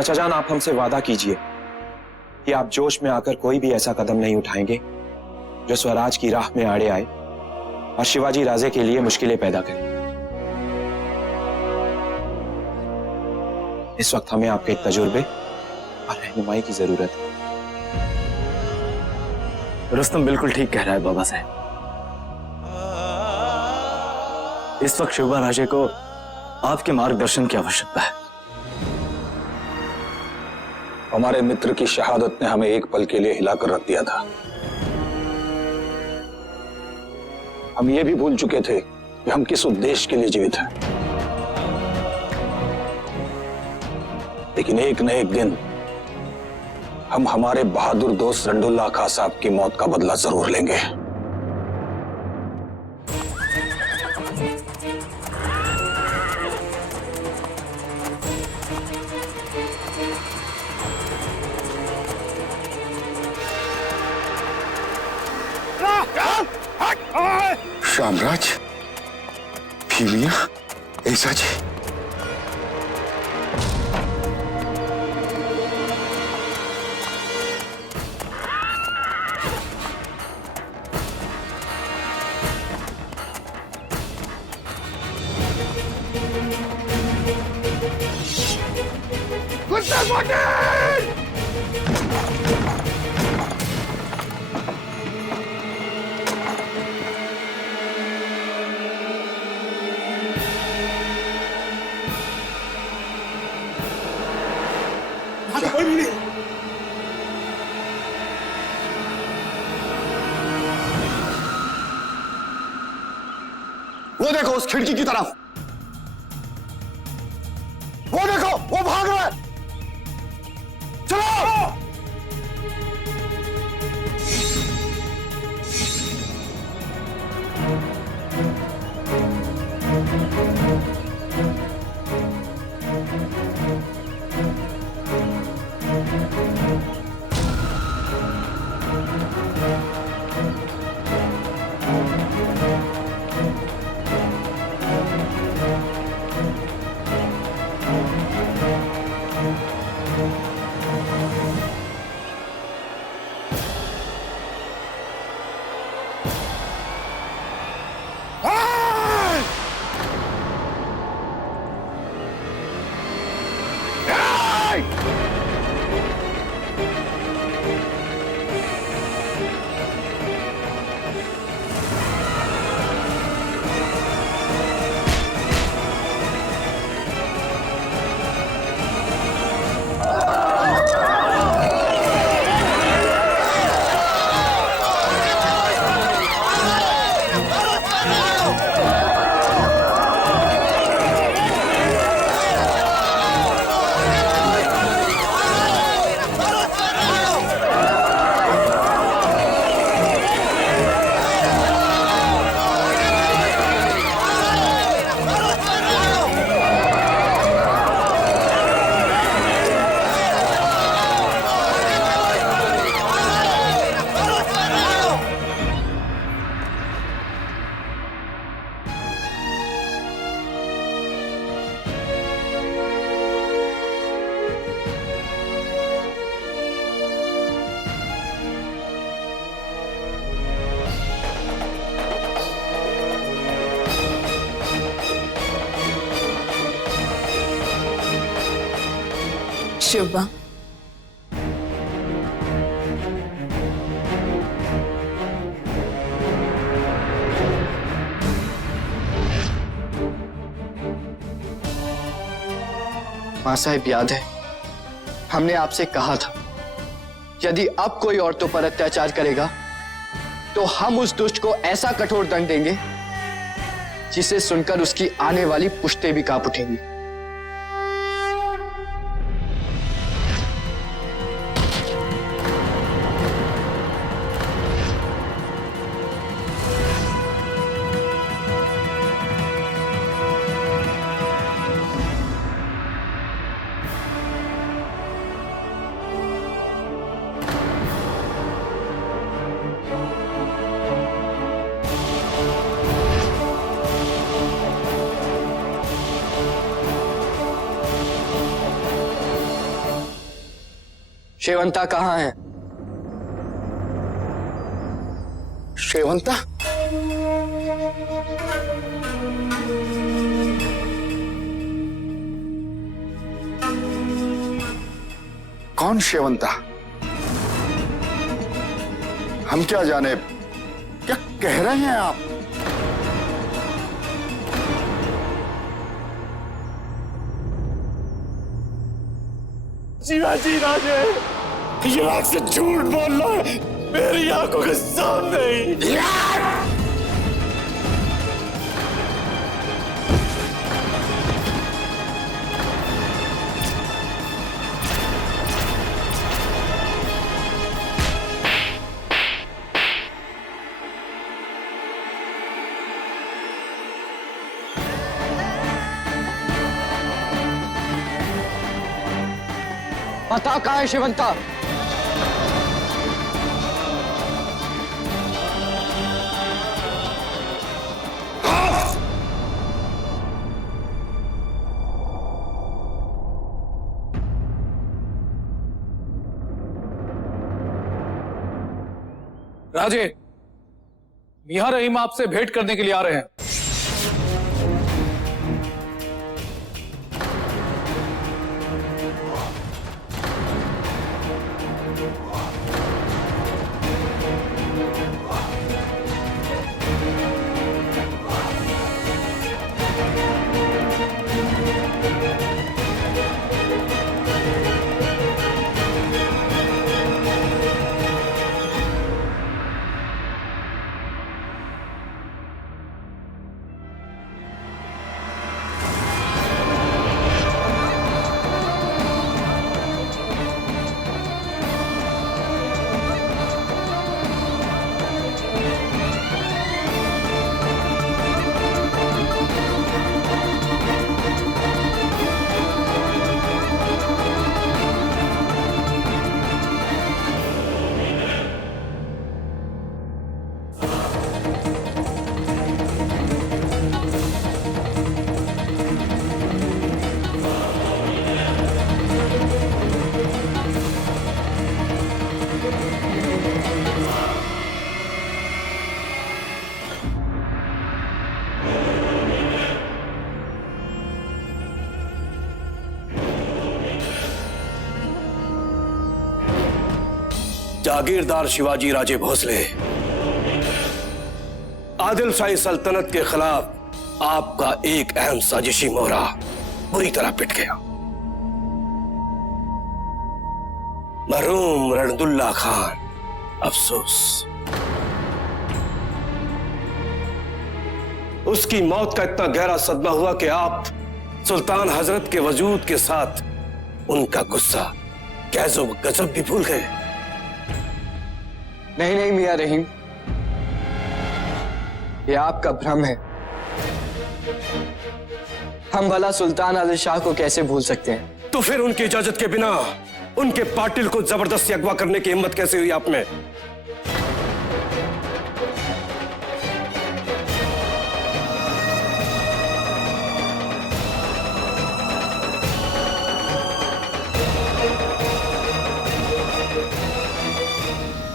चाचा जान, आप हमसे वादा कीजिए कि आप जोश में आकर कोई भी ऐसा कदम नहीं उठाएंगे जो स्वराज की राह में आड़े आए और शिवाजी राजे के लिए मुश्किलें पैदा करे। इस वक्त हमें आपके तजुर्बे और रहनुमाई की जरूरत है। रुस्तम बिल्कुल ठीक कह रहा है बाबा साहब। इस वक्त शोभा राजे को आपके मार्गदर्शन की आवश्यकता है। हमारे मित्र की शहादत ने हमें एक पल के लिए हिलाकर रख दिया था। हम ये भी भूल चुके थे कि हम किस उद्देश्य के लिए जीवित हैं। लेकिन एक न एक दिन हम हमारे बहादुर दोस्त रंडुल्ला खां साहब की मौत का बदला जरूर लेंगे। शामराज, भीमिया, ऐसा जी। कोई भी नहीं। वो देखो उस खिड़की की तरफ, वो देखो वो भाग रहा है। चलो। शोभा, मां साहब याद है हमने आपसे कहा था यदि अब कोई औरतों पर अत्याचार करेगा तो हम उस दुष्ट को ऐसा कठोर दंड देंगे जिसे सुनकर उसकी आने वाली पुश्तें भी कांप उठेंगी। शेवंता कहाँ है? शेवंता? कौन शेवंता? हम क्या जाने, क्या कह रहे हैं आप? शिवाजी राजे, ये आपसे झूठ बोल रहा है, मेरी आंखों के सामने ही। बता कहाँ है शेवंता? राजे, मियां रहीम आपसे भेंट करने के लिए आ रहे हैं। जागीरदार शिवाजी राजे भोसले, आदिल शाही सल्तनत के खिलाफ आपका एक अहम साजिशी मोहरा बुरी तरह पिट गया। मरहूम रणदुल्ला खान, अफसोस, उसकी मौत का इतना गहरा सदमा हुआ कि आप सुल्तान हजरत के वजूद के साथ उनका गुस्सा, कैज़ो गजब भी भूल गए। नहीं नहीं मियां रहीम, ये आपका भ्रम है। हम भला सुल्तान आदिल शाह को कैसे भूल सकते हैं? तो फिर उनकी इजाजत के बिना उनके पाटिल को जबरदस्ती अगवा करने की हिम्मत कैसे हुई आप में?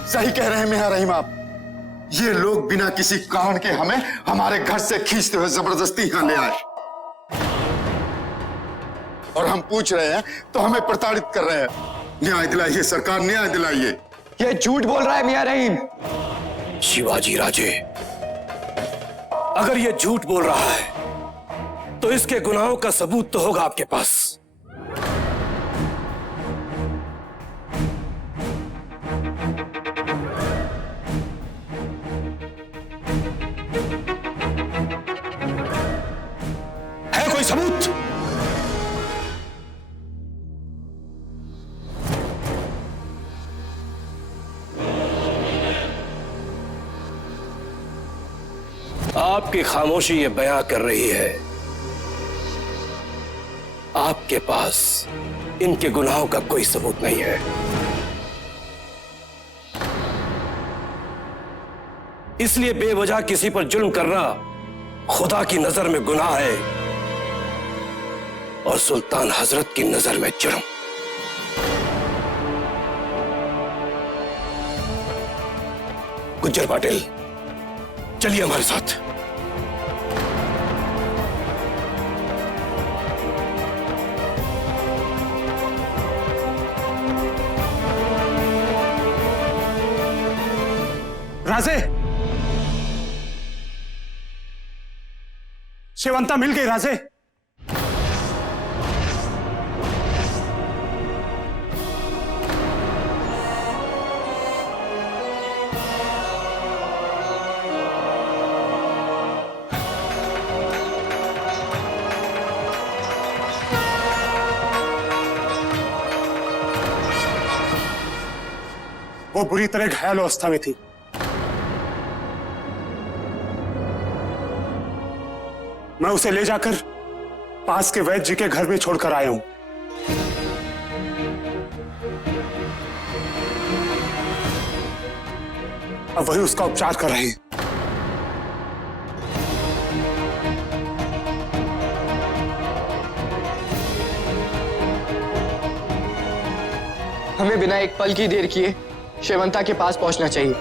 सही कह रहे हैं मियां रहीम आप। ये लोग बिना किसी कारण के हमें हमारे घर से खींचते हुए जबरदस्ती यहां ले आए, और हम पूछ रहे हैं तो हमें प्रताड़ित कर रहे हैं। न्याय दिलाइए सरकार, न्याय दिलाइए। ये झूठ बोल रहा है मियां रहीम। शिवाजी राजे, अगर ये झूठ बोल रहा है तो इसके गुनाहों का सबूत तो होगा आपके पास। है कोई सबूत? आपकी खामोशी ये बयां कर रही है आपके पास इनके गुनाहों का कोई सबूत नहीं है। इसलिए बेवजह किसी पर जुल्म करना खुदा की नजर में गुनाह है और सुल्तान हजरत की नजर में जुर्म। गुज्जर पाटिल, चलिए हमारे साथ। राजे, शेवंता मिल गई राजे। वो बुरी तरह घायल अवस्था में थी। मैं उसे ले जाकर पास के वैद्य जी के घर में छोड़कर आया हूं। अब वही उसका उपचार कर रहे हैं। हमें बिना एक पल की देर किए शेवंता के पास पहुंचना चाहिए।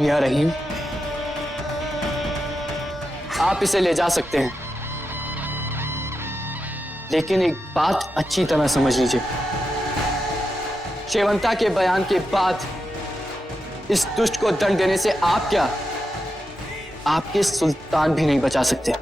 मियां रहीम, आप इसे ले जा सकते हैं, लेकिन एक बात अच्छी तरह समझ लीजिए। शेवंता के बयान के बाद इस दुष्ट को दंड देने से आप क्या, आपके सुल्तान भी नहीं बचा सकते।